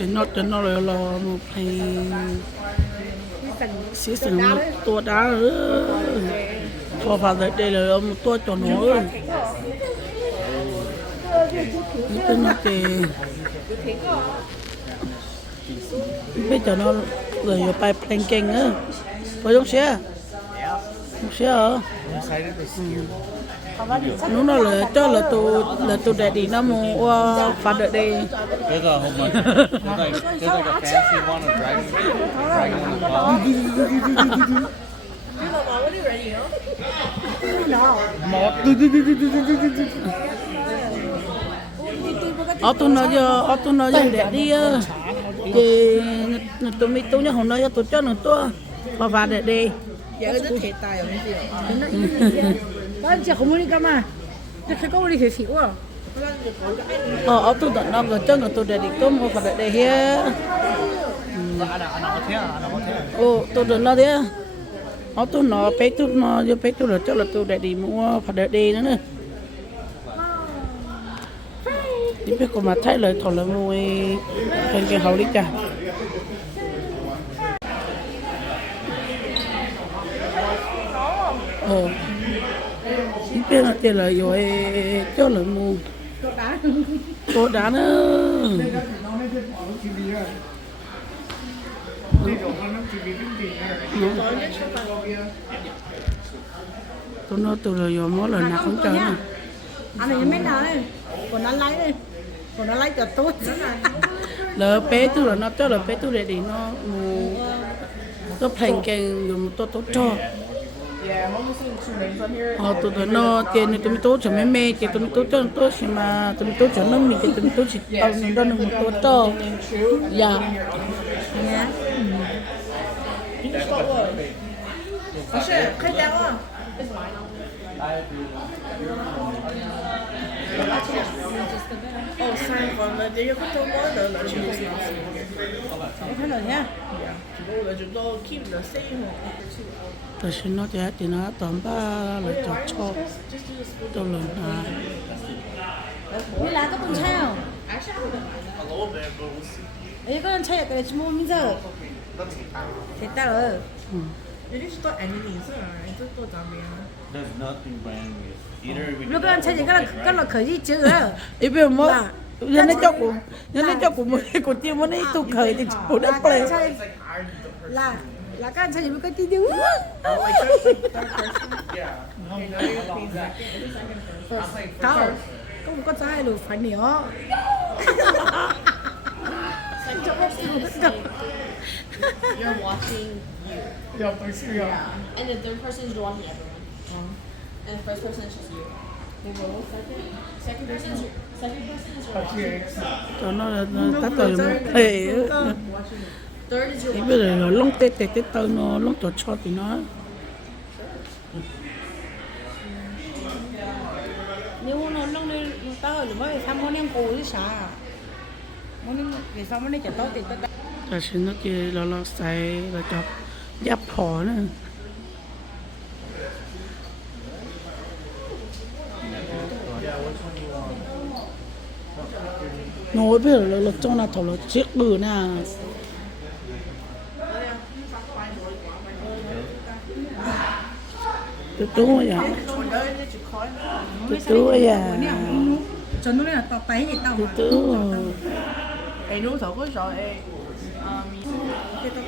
是那的那了了，我陪洗成多大了，头发在这了，我多叫侬了，你跟那的，bây giờ nó rồi bài planking á, phải không xe? Không xe hả? Nó là cho là tôi để đi nó mua phạt đợi đi. There's a whole bunch. There's like a fancy one, a dragon on the bottom. Ở tôi nói để đi thì tôi mới tôi nhớ hôm nay tôi cho nó tôi phạt đợi đi. 나 진짜 고모니까만 이렇게 거울이 계시 와. Ở tôi tận nó cho nó tôi để đi tôi mua phạt đợi đi he. Tôi đừng nói thế. Ở tôi nó bé tôi là cho là tôi để đi mua phạt đợi đi nữa. Đi biết có mà thấy lời thằng là mua cái hậu đi cả. Biết là tiền là rồi cho là mua tô đá nữa tôi nói tôi là rồi mỗi lần nào không chơi nè anh này mấy này còn nó lấy cho tôi lỡ bé tôi là nó cho là bé tôi để đi nó thành cái dùng tôi tốt cho tụi nó tiền tụi tôi cho mẹ thì tụi tôi cho tôi chỉ mà tụi tôi cho nó mình thì tụi tôi chỉ tao nên đó là một tôi cho dạ sang còn là chỉ có tôi mới được là chuyện gì thế nào nhá chúng tôi keep the same tôi xin nó chết thì nó tóm ba là cho tôi lần 우리 라도 좀 차요. 이거는 차야 그래 좀 민서. 됐다. There's nothing brand new. Either we lúc anh chơi cái là khởi gì chứ ý biết mà nhân nó cho của mình của tiêu muốn ấy tôi khởi thì của đất play là các anh chơi với cái tí đứng không có một con trai được phải nữa You're watching you. And the third person is watching everyone. And the first person is just you. Second person is cho nó tắt rồi thì third is your bây giờ nó lông tết tao nó lông tổ cho thì nó nếu nó lên tao rồi mới thăm món em cù chứ sao món em vì sao món em chả tốt thì tất ta xin nó kia là xài là cho giáp phò nữa nói bây giờ là cho nó thầu là chiếc bự nè tú vậy tú vậy cho nó là tao tay thì tao tú cái nút thầu có rồi cái tao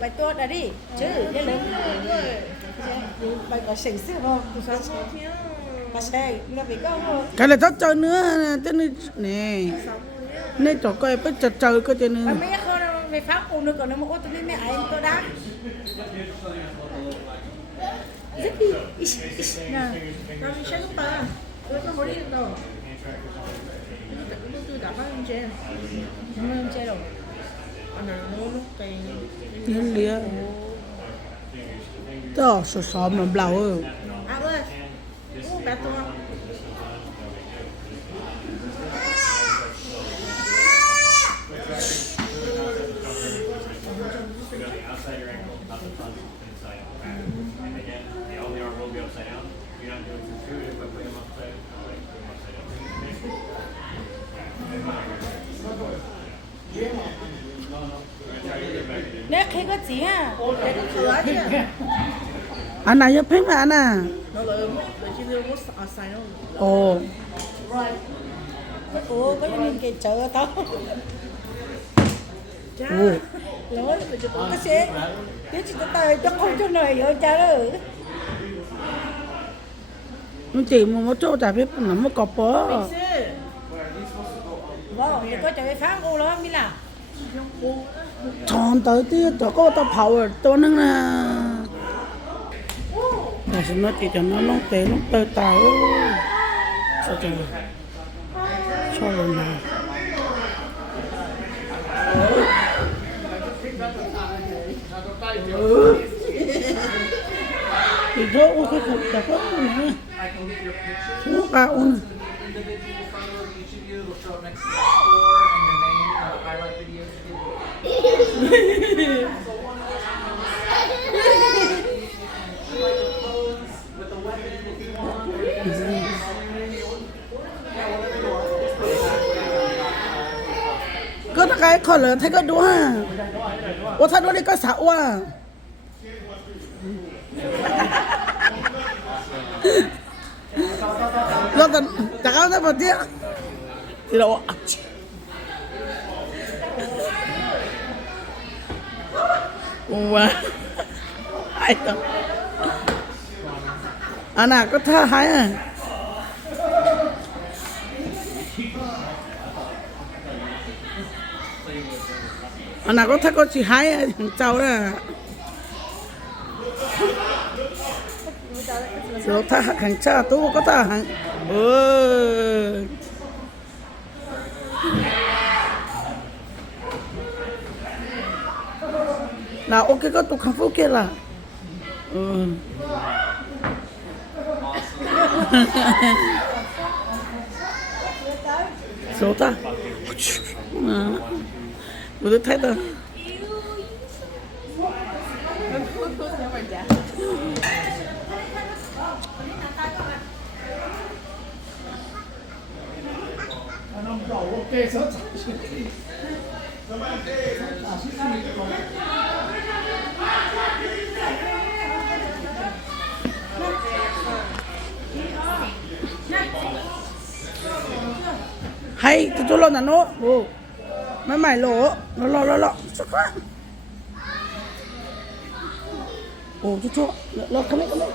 bài tốt là đi chứ cái lớn bài có sỉnh sửa không bà xe nó bị có cái này thắt chơi nữa thế này nên cho coi phải chặt chơi coi cho nên mấy con về pháp cùng được còn nó một tôi mẹ ấy tôi đã rất đi nè tao đi xem ta tôi không có đi được đâu tôi đã bắt anh chơi không anh chơi đâu nên lia đó sọ mà blau ơi ơi bé to rear ankle, not the front inside back. And again, the only arm will be upside down. You're not doing intuitive, but put him upside, like put him upside down. Nè khi có chị ha. Để có cửa chứ. anh này 옆에 anh à ồ Ủa có những cái chợ tao. ồ Lỗi mà cho tụi cái xe. Chứ chị tao cho không cho này vô cha đó. nó chỉ một chỗ chả biết nó một cọp bó Vâng, có chợ phá cô đó mi là. tròn tới tia cho cô tao phao ởตัวนึงnèแต่ฉันnói chỉ cho nó lông tế lông tơ tao sao cho cho lần nào thì thôi ôi cái cục chả có gì nữa nó cao nữa Individual photo of each of you. It'll show up next to your score and your name and the highlight videos with the weapon if you want. có cái khó lớn thấy có đũa ha ô thay đũa đi có xạo à lo tận chả có thế mà tiếc thì đâu wow ai đâu anh à có tha hái à anh nào có thấy có chị hái thằng cháu đó rồi tha hàng cha tú có tha hàng nào ok có tụ kháng phúc kia là số ta tôi thấy ta hay tôi cho lo là nó mấy mày lỗ lo xuất phát ồ chú lo come here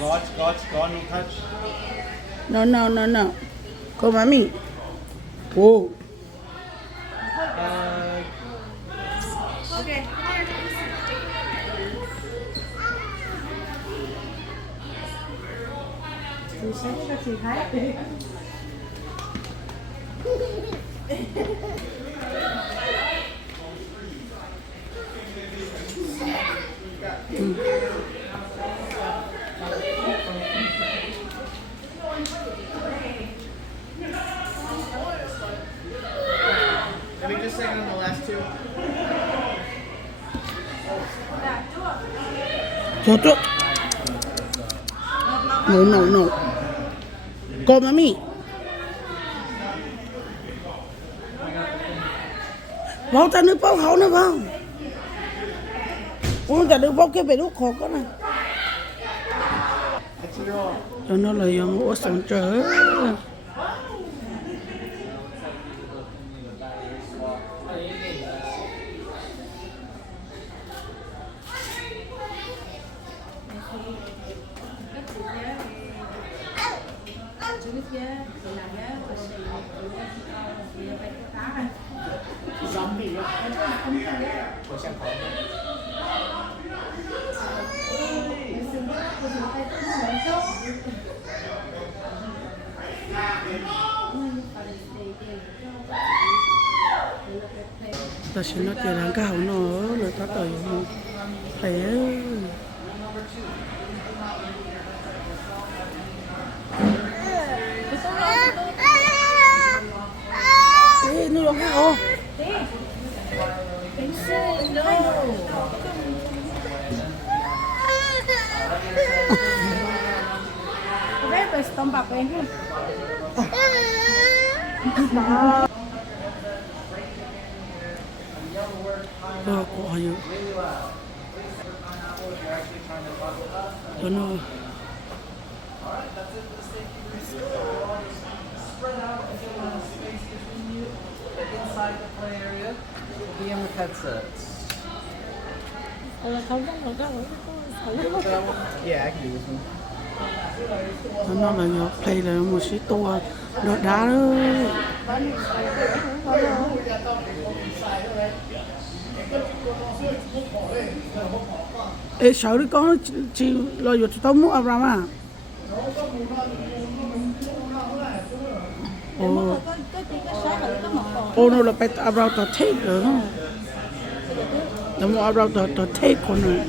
God, no touch. no come at me ồ Okay. Chị sẽ cho chị thấy. Can we just second on the last two? 저쪽 no come at me bao ta nước bao hậu nữa không uống cả nước bao kia về lúc khổ có này cho nó là dòng ủa sống trở ta sẽ nói chuyện đáng cao nó rồi ta tới phải ê nó lo cao Red was stomp up in here. Có nhiều cho nó Spread out if you want a space between you. Inside the play area will be in with headsets. Yeah, I can do this one. nó là nhỏ play là một số to đợt đá đó. Ê sợ đứa con nó chỉ lo vô tao muốn Abraham à. Ô nó là phải Abraham tao take rồi. Nó muốn Abraham tao take con này.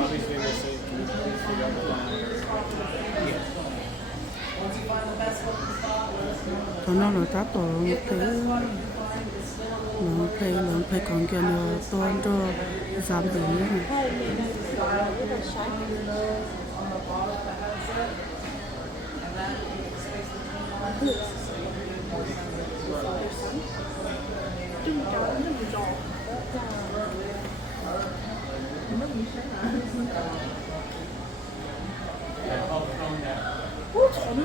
Obviously, they say, can you please figure out the line? Cho nó là tá tổ một cái nó phải còn kia nó toan cho giảm tử nữa này.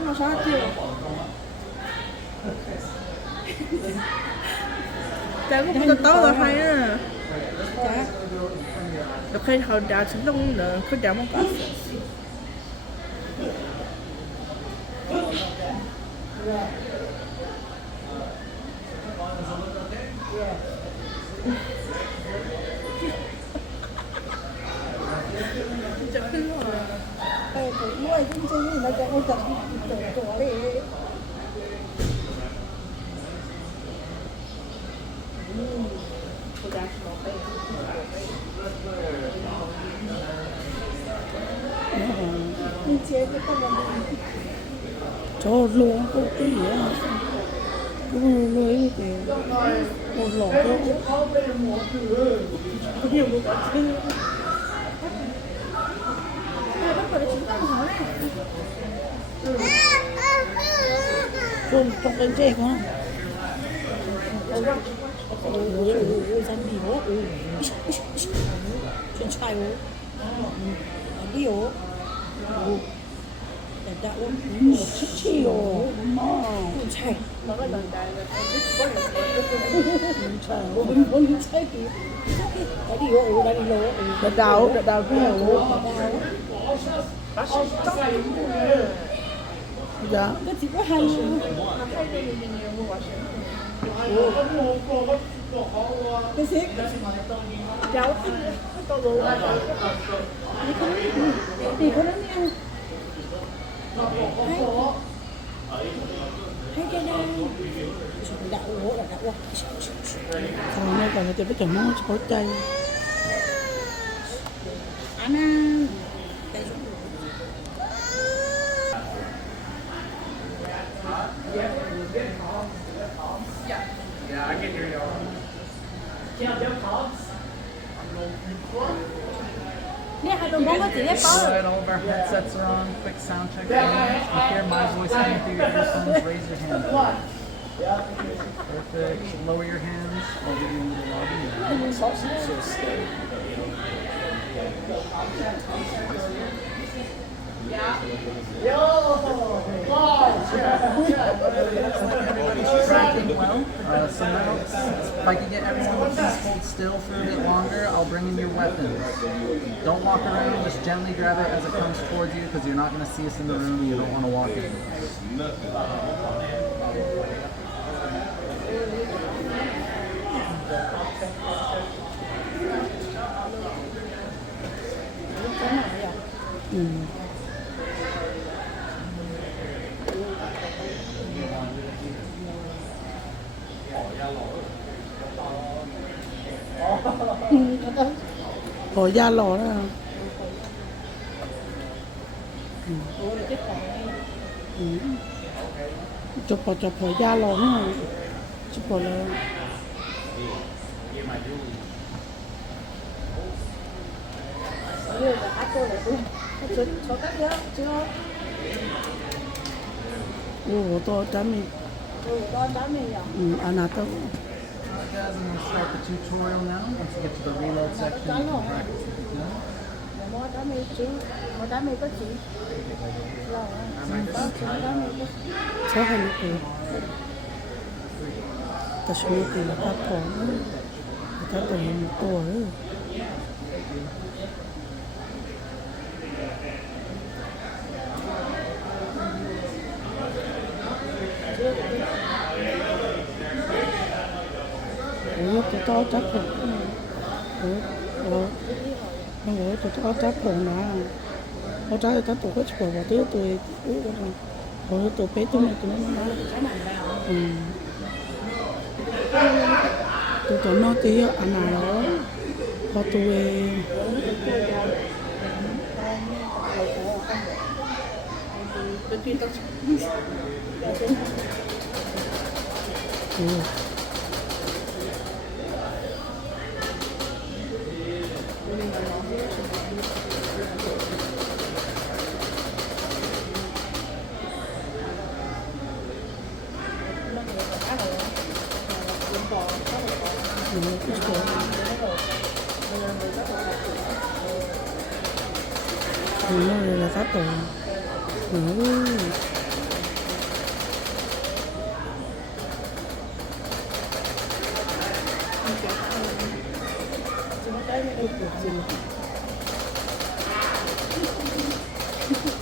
nó sao chưa? Chả có cái tớ là hay á. Được khi hồi đào chính đông nữa, cứ đào mong có. Nuôi cũng chứ nó cho con chặt tổ đi. Cho luôn có cái gì á, cũng nuôi cái một lọ đó, có nhiều một cái trong cái chè con, dám hiểu, chuyện trai ố, đi ố. Đã uống một chút chiều không chảy nó là lần đại là không chảy đã đi ố đã đi lố đã đào cái ố dạ nó chỉ có hai cái gì cháu to lố đi có nó nha hai cái này đã uống là đã uống còn đây còn tôi biết chồng nó có chay ăn Yeah, I can hear you. nè hai đồng bóng có chỉ đẹp All right, all of our headsets are on. Quick sound check. If you hear my voice coming through your earphones, raise your hand. Perfect. Lower your hands. I'll give you a little lobby. It's also so steady. So now, if I can get everyone to please hold still for a bit longer, I'll bring in your weapons. Don't walk around, just gently grab it as it comes towards you because you're not going to see us in the room and you don't want to walk in. bỏ da lò đó chụp vào da lò nữa chụp vào là như là ác cô là tôi cho các nhớ chứ không ô to chả mình con đá mình nhỉ anh nào tao Alright guys, I'm going to start the tutorial now. Once we get to the reload section, you can practice if you can. mua đá mình chứ mua đá mình có chỉ rồi có chỉ đá mình có sao hay được ta sẽ được là ta còn ta còn một tuổi tụi to chắc rồi tụi to chắc rồi nè họ trái tụi tụi có chụp vào tụi rồi tụi bé tụi nó tụi nó tí anh nào đó họ tụi nó là phát rồi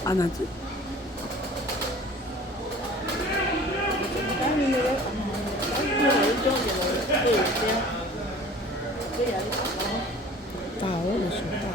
anh à chứ tao là số tao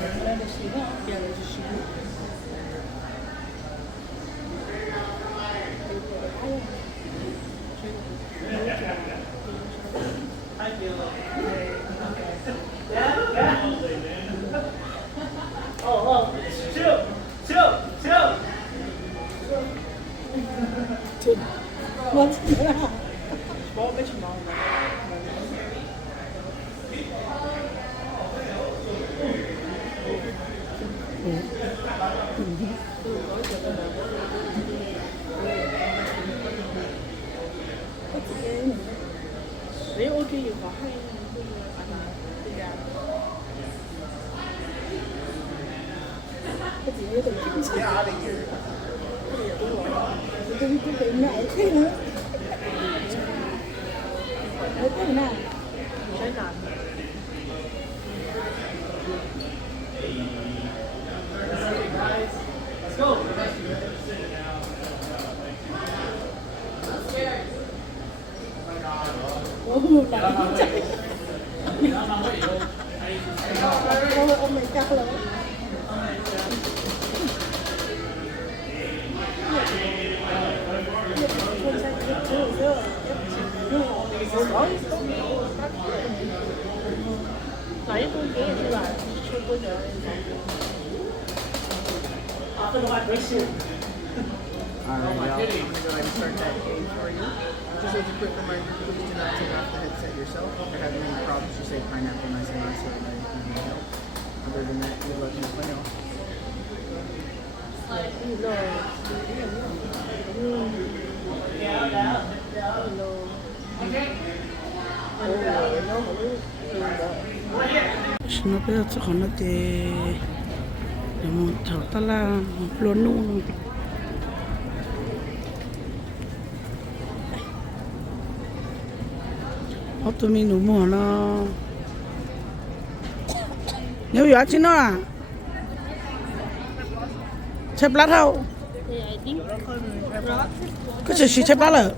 nếu ok thì có hay cái gì đấy tôi get out of here tôi cũng bị ngại thế nữa thế nào trái nào Let's go. Ông này cao lắm. Lấy tôi kia thì là chưa có giờ. Alright, I'm going to go ahead and start that game for you. Just as a quick reminder, please do not take off the headset yourself. If you're having any problems, just say pineapple nice and loud so that you can help. Other than that, good luck in the play off. nó bây giờ chắc nó thì một thảo ta là luôn luôn họ tụi mình đủ mùa nó nếu giờ chứ nó à chép lát không có chỉ chép lát rồi